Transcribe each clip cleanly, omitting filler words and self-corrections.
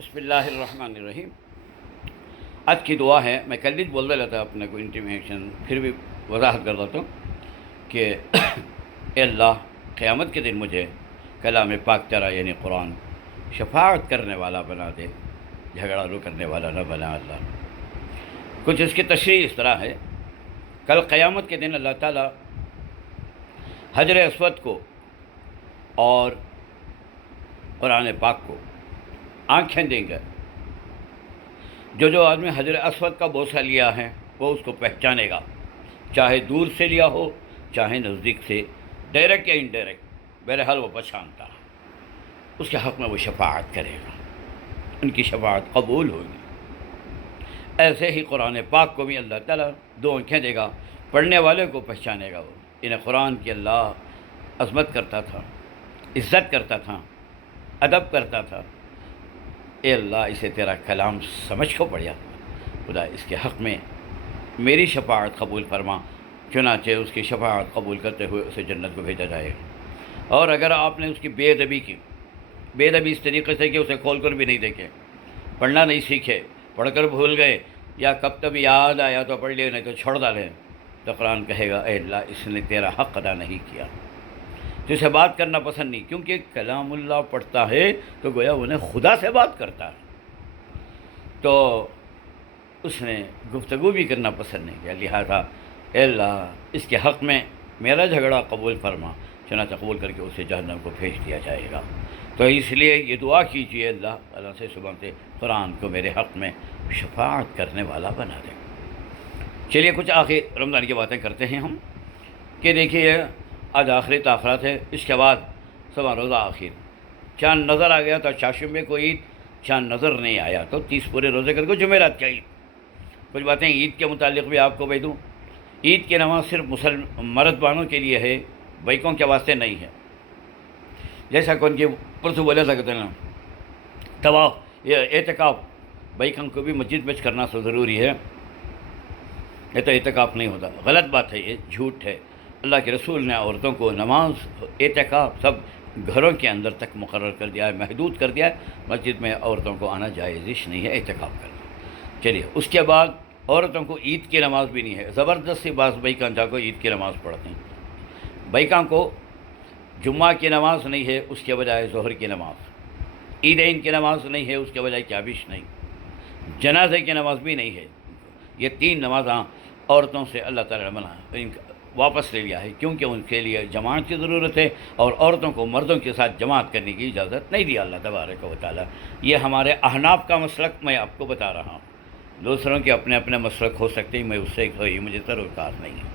بسم اللہ الرحمن الرحیم۔ آج کی دعا ہے، میں کل ہی بول رہا تھا اپنے کو انٹیمیشن، پھر بھی وضاحت کر دیتا ہوں کہ اے اللہ قیامت کے دن مجھے کلام پاک تیرا یعنی قرآن شفاعت کرنے والا بنا دے، جھگڑا رو کرنے والا نہ بنا اللہ۔ کچھ اس کی تشریح اس طرح ہے، کل قیامت کے دن اللہ تعالیٰ حجر اسود کو اور قرآن پاک کو آنکھیں دیں گے۔ جو آدمی حجر اسود کا بوسہ لیا ہے وہ اس کو پہچانے گا، چاہے دور سے لیا ہو چاہے نزدیک سے، ڈائریکٹ یا انڈائریکٹ، بہرحال وہ پہچانتا ہے۔ اس کے حق میں وہ شفاعت کرے گا، ان کی شفاعت قبول ہوگی۔ ایسے ہی قرآن پاک کو بھی اللہ تعالیٰ دو آنکھیں دے گا، پڑھنے والے کو پہچانے گا۔ وہ انہیں قرآن کی اللہ عظمت کرتا تھا، عزت کرتا تھا، ادب کرتا تھا۔ اے اللہ اسے تیرا کلام سمجھ کو پڑیا، خدا اس کے حق میں میری شفاعت قبول فرما۔ چنانچہ اس کی شفاعت قبول کرتے ہوئے اسے جنت کو بھیجا جائے گا۔ اور اگر آپ نے اس کی بے ادبی کی، بے ادبی اس طریقے سے کہ اسے کھول کر بھی نہیں دیکھے، پڑھنا نہیں سیکھے، پڑھ کر بھول گئے، یا کب تب یاد آیا تو پڑھ لیے نہیں تو چھوڑ ڈالیں، تو قرآن کہے گا اے اللہ اس نے تیرا حق ادا نہیں کیا، تو اسے بات کرنا پسند نہیں، کیونکہ کلام اللہ پڑھتا ہے تو گویا انہیں خدا سے بات کرتا ہے، تو اس نے گفتگو بھی کرنا پسند نہیں کیا۔ لہذا اے اللہ اس کے حق میں میرا جھگڑا قبول فرما، چنانچہ قبول کر کے اسے جہنم کو بھیج دیا جائے گا۔ تو اس لیے یہ دعا کیجیے اللہ سے صبح سے قرآن کو میرے حق میں شفاعت کرنے والا بنا دے۔ چلیے کچھ آخر رمضان کی باتیں کرتے ہیں ہم، کہ دیکھیے آج آخری تاخرات ہے، اس کے بعد صبح روزہ آخر، چاند نظر آ گیا تو چاشمے کو عید، چاند نظر نہیں آیا تو 30 پورے روزے کر کے جمعرات کا عید۔ کچھ باتیں عید کے متعلق بھی آپ کو بھیج دوں۔ عید کی نماز صرف مرد بانوں کے لیے ہے، بیکوں کے واسطے نہیں ہے۔ جیسا کہ ان کے پرسوں بولے سکتے ہیں طواف یہ اعتکاف بیکوں کو بھی مسجد میں کرنا تو ضروری ہے، یہ تو اعتکاف نہیں ہوتا، غلط بات ہے، یہ جھوٹ ہے۔ اللہ کے رسول نے عورتوں کو نماز اعتکاف سب گھروں کے اندر تک مقرر کر دیا ہے، محدود کر دیا ہے، مسجد میں عورتوں کو آنا جائز نہیں ہے اعتکاف کرنا۔ چلیے اس کے بعد عورتوں کو عید کی نماز بھی نہیں ہے، زبردستی بعض بیکاں جا کو عید کی نماز پڑھتے ہیں۔ بیکاں کو جمعہ کی نماز نہیں ہے، اس کے بجائے ظہر کی نماز، عیدین کی نماز نہیں ہے، اس کے بجائے کیابش نہیں، جنازے کی نماز بھی نہیں ہے۔ یہ 3 نمازاں عورتوں سے اللہ تعالیٰ نے منع واپس لے لیا ہے، کیونکہ ان کے لیے جماعت کی ضرورت ہے، اور عورتوں کو مردوں کے ساتھ جماعت کرنے کی اجازت نہیں دی اللہ تبارک و تعالیٰ۔ یہ ہمارے احناف کا مسلک میں آپ کو بتا رہا ہوں، دوسروں کے اپنے اپنے مسلک ہو سکتے ہیں، میں اس سے کوئی مجھے تروکار نہیں ہے،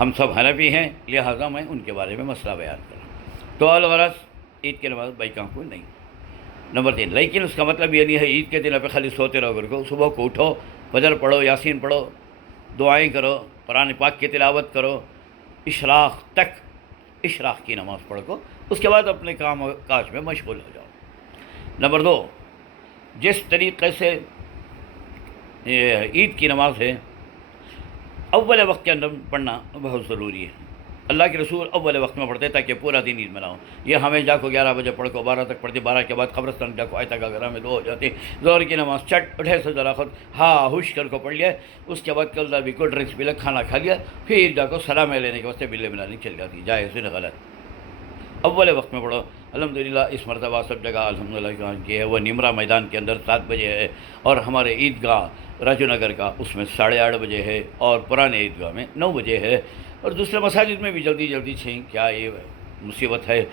ہم سب حنفی ہیں، لہٰذا میں ان کے بارے میں مسئلہ بیان کروں۔ تو الغرض عید کی نماز بیکاں کو نہیں۔ نمبر 3، لیکن اس کا مطلب یہ نہیں ہے عید کے دن پہ خالی سوتے رہو گھر کو، صبح کو اٹھو، فجر پڑھو، یاسین پڑھو، دعائیں کرو، قرآن پاک کی تلاوت کرو، اشراق تک، اشراق کی نماز پڑھ کو اس کے بعد اپنے کام و کاج میں مشغول ہو جاؤ۔ نمبر 2، جس طریقے سے عید کی نماز ہے اول وقت کے اندر پڑھنا بہت ضروری ہے۔ اللہ کے رسول اول وقت میں پڑھتے تاکہ پورا دن عید مناؤ۔ یہ ہمیں جا کو 11 بجے پڑھ کو 12 تک پڑھتے، 12 کے بعد قبرستان جا کو آیت کا گھر میں 2 ہو جاتے، ظہر کی نماز چٹ اٹھے سے ذرا خود ہاں ہوش کر کو پڑھ لیا، اس کے بعد کل بھی کو ڈرنکس پی لیا، کھانا کھا لیا، پھر جا کو سلام لینے کے واسطے بلے ملانی چل جاتی، جائز نہیں، غلط۔ اول وقت میں پڑھو۔ الحمدللہ اس مرتبہ سب جگہ الحمدللہ کہاں کی ہے، وہ نمرا میدان کے اندر 7 بجے ہے، اور ہمارے عیدگاہ راجو نگر کا اس میں 8:30 بجے ہے، اور پرانے عیدگاہ میں 9 بجے ہے، اور دوسرے مساجد میں بھی جلدی جلدی چھیں۔ کیا یہ مصیبت ہے،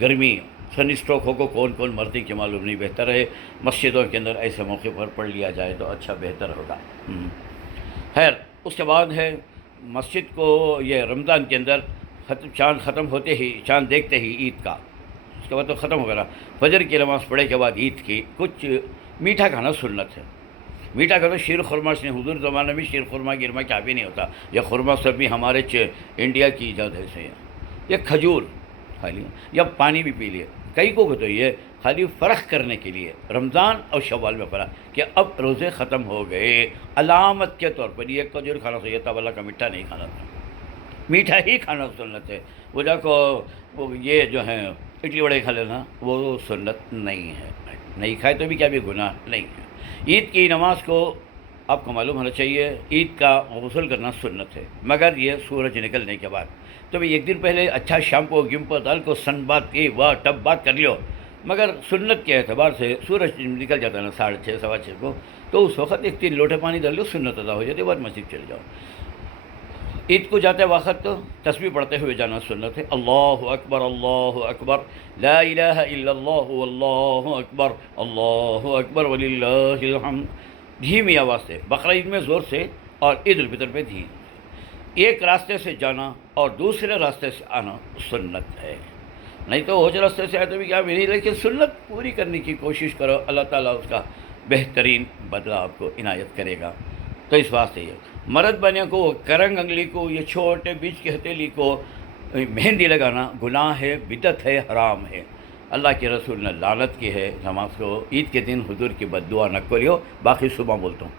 گرمی سن اسٹروک ہو کو کون مرتے کہ معلوم نہیں، بہتر ہے مسجدوں کے اندر ایسے موقع پر پڑھ لیا جائے تو اچھا بہتر ہوگا۔ خیر اس کے بعد ہے مسجد کو یہ رمضان کے اندر چاند ختم ہوتے ہی، چاند دیکھتے ہی عید کا، اس کے بعد تو ختم ہو گیا، فجر کی نماز پڑھے کے بعد عید کی کچھ میٹھا کھانا سنت ہے۔ میٹھا کھانا شیر خورما سے، حضور زمانے میں شیر خورما گرما کیا بھی نہیں ہوتا، یہ خورما سب بھی ہمارے انڈیا کی ایجاد ہے سے، یہ کھجور کھا لیا یا پانی بھی پی لیا، کئی کو تو یہ خالی فرق کرنے کے لیے رمضان اور شوال میں پڑا کہ اب روزے ختم ہو گئے، علامت کے طور پر یہ کھجور کھانا چاہیے تھا، والا کا میٹھا نہیں کھانا تھا، میٹھا ہی کھانا سنت ہے۔ وہ جا کو یہ جو ہے اڈلی وڑے کھا لینا وہ سنت نہیں ہے۔ نہیں کھائے تو بھی کیا بھی گناہ نہیں ہے۔ عید کی نماز کو آپ کو معلوم ہونا چاہیے، عید کا غسل کرنا سنت ہے، مگر یہ سورج نکلنے کے بعد۔ تو بھی ایک دن پہلے اچھا شیمپو گمپو ڈال کو سن بات کی واہ ٹب بات کر لیو، مگر سنت کے اعتبار سے سورج نکل جاتا ہے نا 6:30 6:15 کو، تو اس وقت ایک 3 لوٹے پانی ڈال لو، سنت ادا ہو جاتی ہے، بعد مسجد چلے جاؤ۔ عید کو جاتے وقت تو تسبیح پڑھتے ہوئے جانا سنت ہے، اللہ اکبر لا الہ الا اللہ واللہ اکبر وللہ الحمد، دھیمی آواز سے، بقرعید میں زور سے اور عید الفطر پہ دھیم۔ ایک راستے سے جانا اور دوسرے راستے سے آنا سنت ہے، نہیں تو اس راستے سے آئے تو بھی کیا بھی نہیں، لیکن سنت پوری کرنے کی کوشش کرو، اللہ تعالیٰ اس کا بہترین بدلہ آپ کو عنایت کرے گا۔ تو اس واسطے یہ مرد بنے کو کرنگ انگلی کو یہ چھوٹے بیچ کی ہتھیلی کو مہندی لگانا گناہ ہے، بدعت ہے، حرام ہے، اللہ کے رسول نے لعنت کی ہے۔ نماز کو عید کے دن حضور کی بد دعا نہ کریو، باقی صبح بولتا ہوں۔